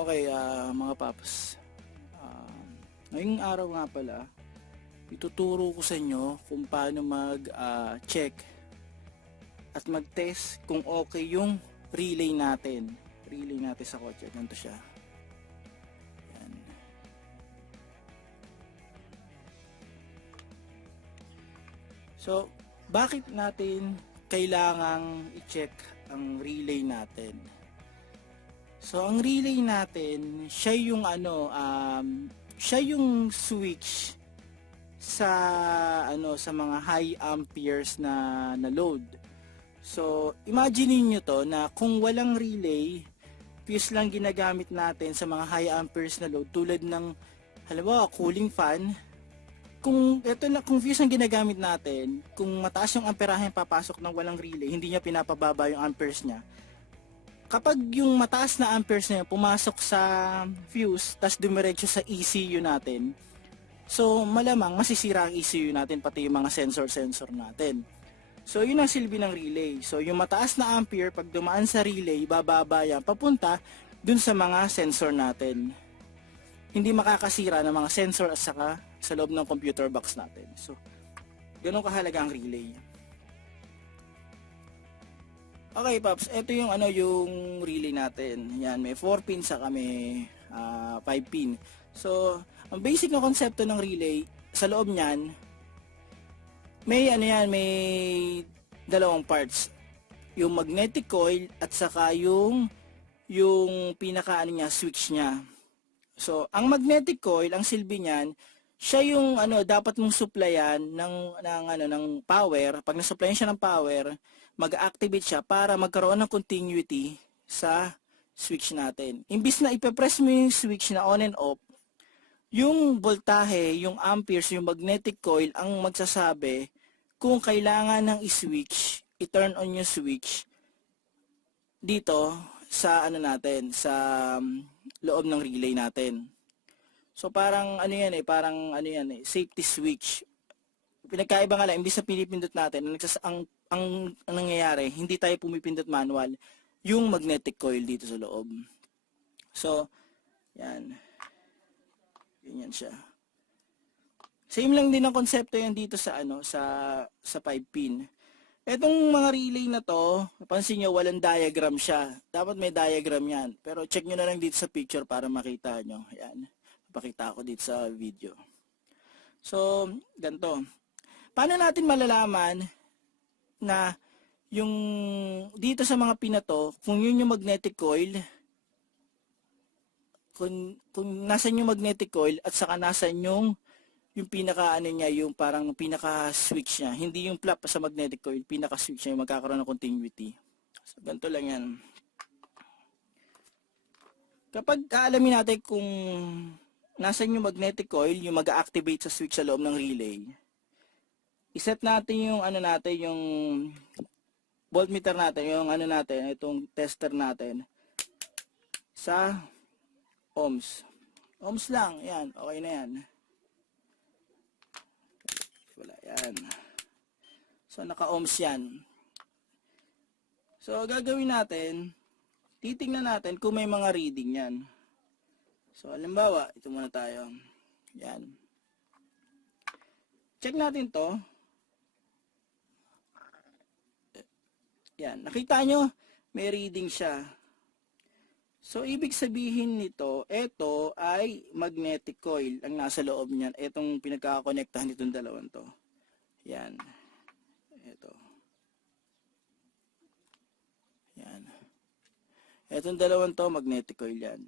Okay, mga paps. Ngayong araw nga pala, ituturo ko sa inyo kung paano mag-check at mag-test kung okay yung relay natin. Relay natin sa kotse. Ganito siya. Yan. So, bakit natin kailangang i-check ang relay natin? So, ang relay natin, siya yung siya yung switch sa sa mga high amperes na load. So, imagine niyo to na kung walang relay, fuse lang ginagamit natin sa mga high amperes na load tulad ng halimbawa cooling fan. Kung fuse ang ginagamit natin, kung mataas yung amperahe papasok ng walang relay, hindi niya pinapababa yung amperes niya. Kapag yung mataas na amperes na yun pumasok sa fuse, tas dumiretso sa ECU natin, so malamang masisira ang ECU natin, pati yung mga sensor natin. So yun ang silbi ng relay. So yung mataas na ampere, pag dumaan sa relay, bababa yan, papunta dun sa mga sensor natin. Hindi makakasira ng mga sensor at saka sa loob ng computer box natin. So, ganun kahalaga ang relay. Okay, Paps, ito yung yung relay natin. Yan, may 4 pins sa may 5 pin. So, ang basic na konsepto ng relay, sa loob niyan, may may dalawang parts. Yung magnetic coil at saka yung pinaka niya, switch niya. So, ang magnetic coil, ang silbi niyan, siya yung dapat mong supplyan ng power. Pag na-supplyan siya ng power, mag-activate siya para magkaroon ng continuity sa switch natin. Imbis na ipe-press mo yung switch na on and off, yung voltahe, yung amperes, yung magnetic coil ang magsasabi kung kailangan ng i-switch, i-turn on yung switch dito sa natin, sa loob ng relay natin. So parang parang safety switch. Pinagkaiba nga lang, imbis na pinipindot natin, ang nangyayari, hindi tayo pumipindot manual, yung magnetic coil dito sa loob. So, yan. Ganyan siya. Same lang din ang konsepto yan dito sa sa 5 pin. Etong mga relay na to, napansin nyo, walang diagram siya. Dapat may diagram yan. Pero check nyo na lang dito sa picture para makita nyo. Yan. Papakita ko dito sa video. So, ganito. Paano natin malalaman na yung dito sa mga pin na to, kung yun yung magnetic coil, kung nasan yung magnetic coil at saka nasan yung pinaka niya, yung parang pinaka switch niya, hindi yung plug sa magnetic coil, pinaka switch niya yung magkakaroon ng continuity. So, ganito lang yan. Kapag aalamin natin kung nasan yung magnetic coil, yung mag-activate sa switch sa loob ng relay, iset natin yung yung voltmeter natin, yung natin, itong tester natin sa ohms. Ohms lang, yan, okay na yan. Wala yan. So naka-ohms yan. So gagawin natin, titingnan natin kung may mga reading yan. So halimbawa, ito muna tayo. Yan. Check natin to. Yan, nakita nyo, may reading siya. So, ibig sabihin nito, ito ay magnetic coil ang nasa loob niyan. Itong pinagkakakonektahan nitong dalawang to. Yan. Ito. Yan. Itong dalawang to, magnetic coil yan.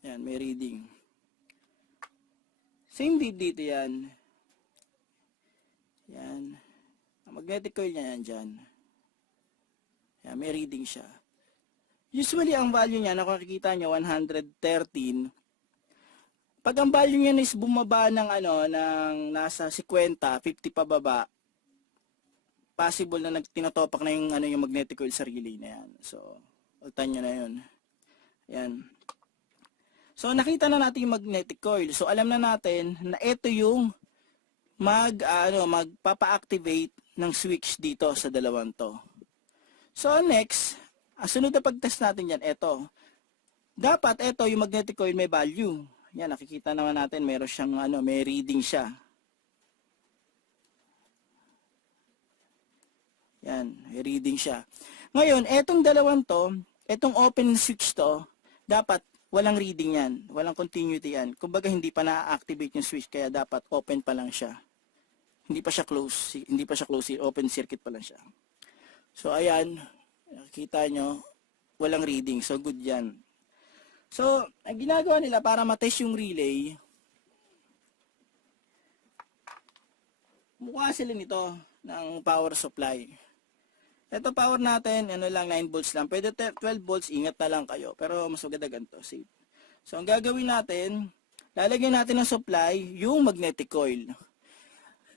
Yan, may reading. Same dito yan. Yan. Ang magnetic coil niya yan dyan. Yan, may reading siya. Usually, ang value niya, nakikita niya, 113. Pag ang value niya is bumaba ng ng nasa 50, 50 pababa, possible na tinatopak na yung magnetic coil sa relay na yan. So, altan nyo na yun. Yan. So, nakita na natin yung magnetic coil. So, alam na natin na ito yung magpapa-activate ng switch dito sa dalawang to. So next, ang sunod na pag-test natin yan, ito. Dapat ito yung magnetic coil may value. Yan, nakikita naman natin meron siyang may reading siya. Yan, may reading siya. Ngayon, etong dalawang to, etong open switch to, dapat walang reading yan, walang continuity yan. Kumbaga hindi pa na-activate yung switch kaya dapat open pa lang siya. Hindi pa siya close, open circuit pa lang siya. So ayan, nakikita nyo, walang reading. So good yan. So, ang ginagawa nila para matest yung relay, mukha sila nito ng power supply. Ito power natin, lang 9 volts lang. Pwede 12 volts, ingat na lang kayo. Pero mas maganda ganito, safe. So, ang gagawin natin, lalagyan natin ng supply yung magnetic coil.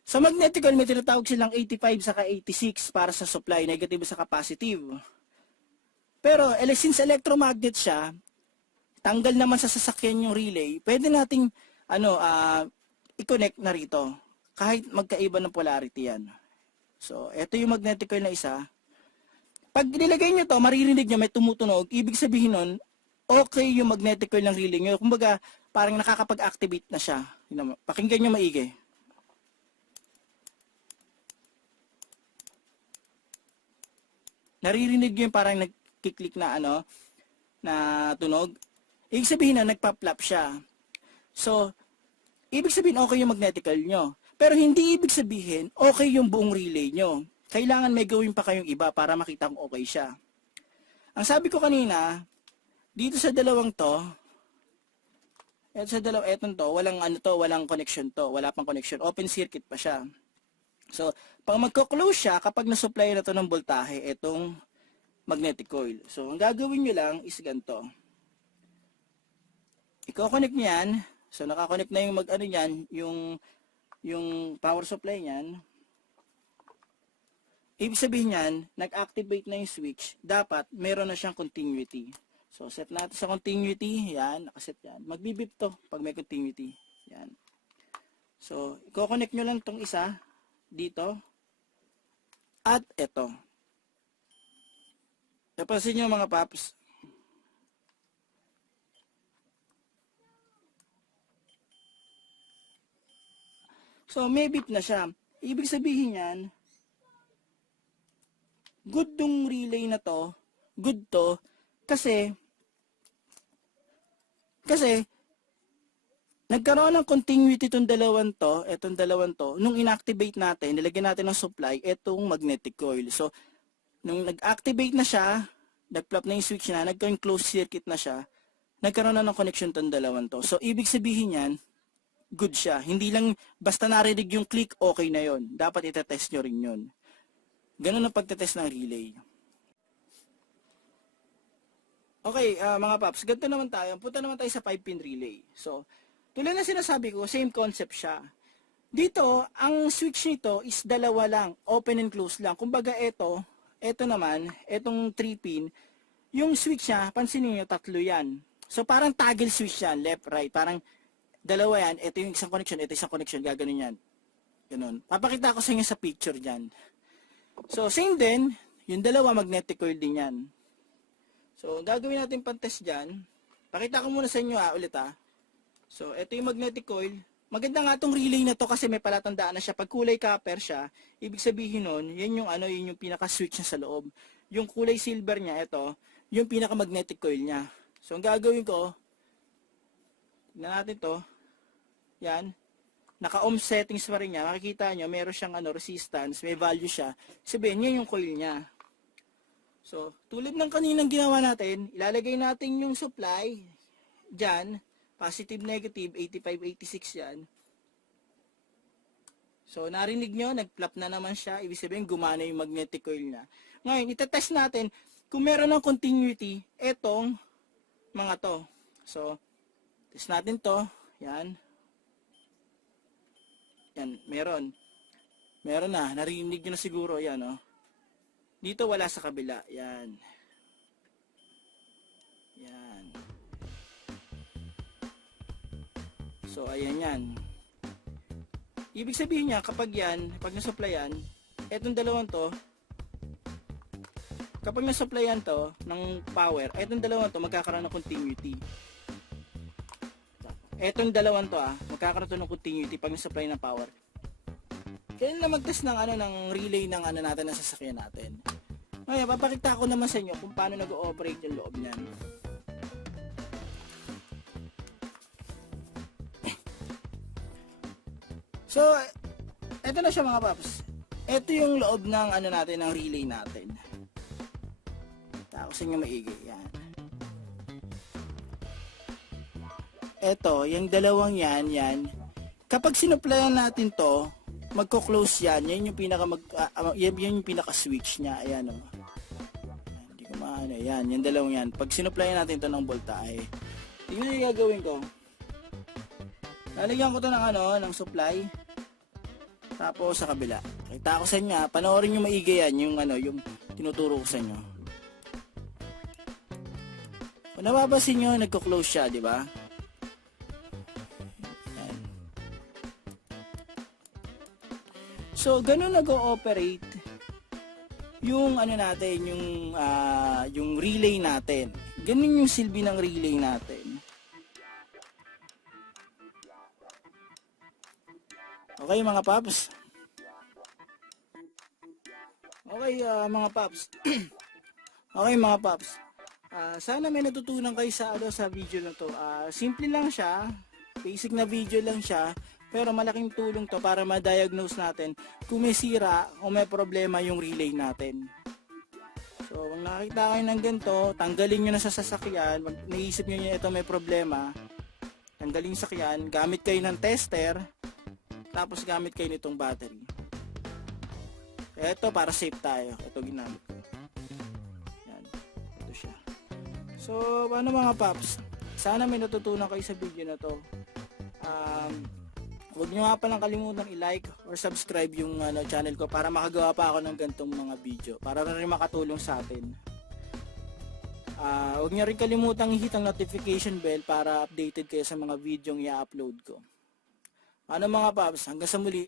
Sa magnetic coil, may tinatawag silang 85 saka 86 para sa supply, negative sa capacitive. Pero, since electromagnet siya, tanggal naman sa sasakyan yung relay, pwede nating i-connect na rito. Kahit magkaiba ng polarity yan. So, ito yung magnetic coil na isa. Pag nilagay nyo to, maririnig nyo may tumutunog. Ibig sabihin nun, okay yung magnetic coil ng relay nyo. Kumbaga, parang nakakapag-activate na siya. Pakinggan nyo maigi. Naririnig nyo yung parang nagkiklik na na tunog. Ibig sabihin na nagpa-flap siya. So, ibig sabihin okay yung magnetic coil nyo. Pero hindi ibig sabihin okay yung buong relay nyo. Kailangan may gawin pa kayong iba para makita kung okay siya. Ang sabi ko kanina, dito sa dalawang to, etong to, walang connection to, wala pang connection, open circuit pa siya. So, pag magko-close siya, kapag na-supply na to ng voltahe, etong magnetic coil. So, ang gagawin nyo lang is ganito. Iko-connect niyan. So, nakakonect na yung yung power supply niyan. Ibig sabihin niyan, nag-activate na yung switch, dapat meron na siyang continuity. So, set natin sa continuity, yan, nakaset yan. Magbibip to pag may continuity. Yan. So, i-connect nyo lang tong isa, dito, at ito. Napansin nyo mga paps, so, may bip na siya. Ibig sabihin yan, good tong relay na to, good to, kasi nagkaroon ng continuity itong dalawang to, nung inactivate natin, nilagyan natin ng supply, itong magnetic coil. So, nung nag-activate na siya, nag-flap na yung switch na, nagkaroon closed circuit na siya, nagkaroon na ng connection itong dalawang to. So, ibig sabihin yan, good siya. Hindi lang basta narinig yung click, okay na yon. Dapat itetest nyo rin yon. Ganun ang pagtetest ng relay. Okay, mga paps, ganito naman tayo. Punta naman tayo sa 5-pin relay. So, tulad na sinasabi ko, same concept siya. Dito, ang switch nito is dalawa lang, open and close lang. Kumbaga ito naman, itong 3-pin, yung switch niya, pansinin niyo, tatlo yan. So, parang toggle switch yan, left, right. Parang dalawa yan, ito yung isang connection, ito isang connection, gaganon yan. Ganun. Papakita ko sa inyo sa picture dyan. So, same din, yung dalawa magnetic coil din yan. So, gagawin natin pang-test dyan. Pakita ko muna sa inyo ulit. So, ito yung magnetic coil. Maganda nga itong relay na to kasi may palatandaan na siya. Pag kulay copper siya, ibig sabihin nun, yun yung pinaka-switch niya sa loob. Yung kulay silver niya, ito, yung pinaka-magnetic coil niya. So, ang gagawin ko, tignan natin to. Yan. Naka-ohm settings pa rin niya. Makikita nyo, meron siyang resistance, may value siya. Sabihin, yan yung coil niya. So, tulad ng kaninang ginawa natin, ilalagay natin yung supply dyan, positive, negative, 85, 86 yan. So, narinig nyo, nag-flap na naman siya, ibig sabihin, gumana yung magnetic coil niya. Ngayon, itetest natin, kung meron ng continuity, etong mga to. So, test natin to, yan. Yan, meron. Meron na, narinig nyo na siguro, yan, Dito wala sa kabila. Yan. Yan. So, ayan yan. Ibig sabihin niya, kapag yan, pag nasupply yan, etong dalawang to, kapag na-supplyan to ng power, etong dalawang to magkakaroon ng continuity. Etong dalawang to magkakaroon to ng continuity pag na-supply ng power. Kailan na mag-test ng ng relay ng natin ng sasakyan natin. Ngayon, papakita ko naman sa inyo kung paano nag-ooperate yung loob niyan. So, eto na siya mga paps. Ito yung loob ng natin, ng relay natin. Tapos inyo maigi. Yan. Ito, yung dalawang yan. Kapag sinuplayan natin to, magko-close yan. Yan yung yung pinaka-switch niya. Ayan o. Hindi ko maano. Yan, yung dalawang yan. Pag sinuplayan natin to ng voltahe, tingnan yung gagawin ko. Lalagyan ko to ng supply. Tapos sa kabila. Kita ko sa inyo, panoorin nyo maigi yan, yung tinuturo ko sa inyo. Kung nababasin nyo, nagko-close siya, di ba? Yan. So, ganun nag-ooperate yung natin, yung relay natin. Ganun yung silbi ng relay natin. Okay mga paps. Okay mga paps. Okay mga paps. Sana may natutunan kayo sa video na to. Simple lang siya. Basic na video lang siya. Pero malaking tulong to para ma-diagnose natin kung may sira o may problema yung relay natin. So kung nakita kayo ng ganito, tanggalin nyo na sa sasakyan. Pag naisip nyo ito may problema, tanggalin sa sakyan. Gamit kayo ng tester. Tapos gamit kayo nitong battery. Ito para safe tayo. Ito ginamit ko. Yan. Ito siya. So, ano mga paps? Sana may natutunan kayo sa video na to. Huwag nyo nga palang kalimutang i-like or subscribe yung channel ko para makagawa pa ako ng gantong mga video. Para rin makatulong sa atin. Huwag nyo rin kalimutang i-hit ang notification bell para updated kayo sa mga video yung i-upload ko. Ano mga paps, hanggang sa muli.